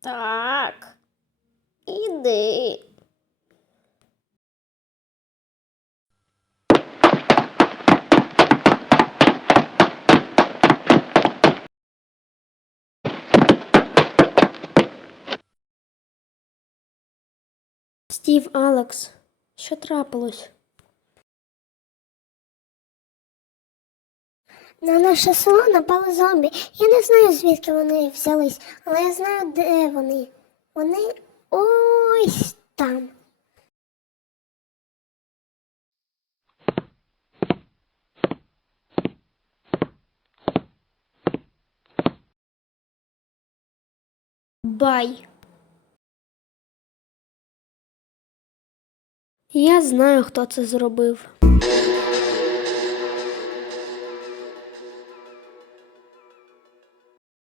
Так. Іди. Стів, Алекс, що трапилось? На наше село напали зомбі. Я не знаю, звідки вони взялись, але я знаю, де вони. Вони ось там. Бай. Я знаю, хто це зробив.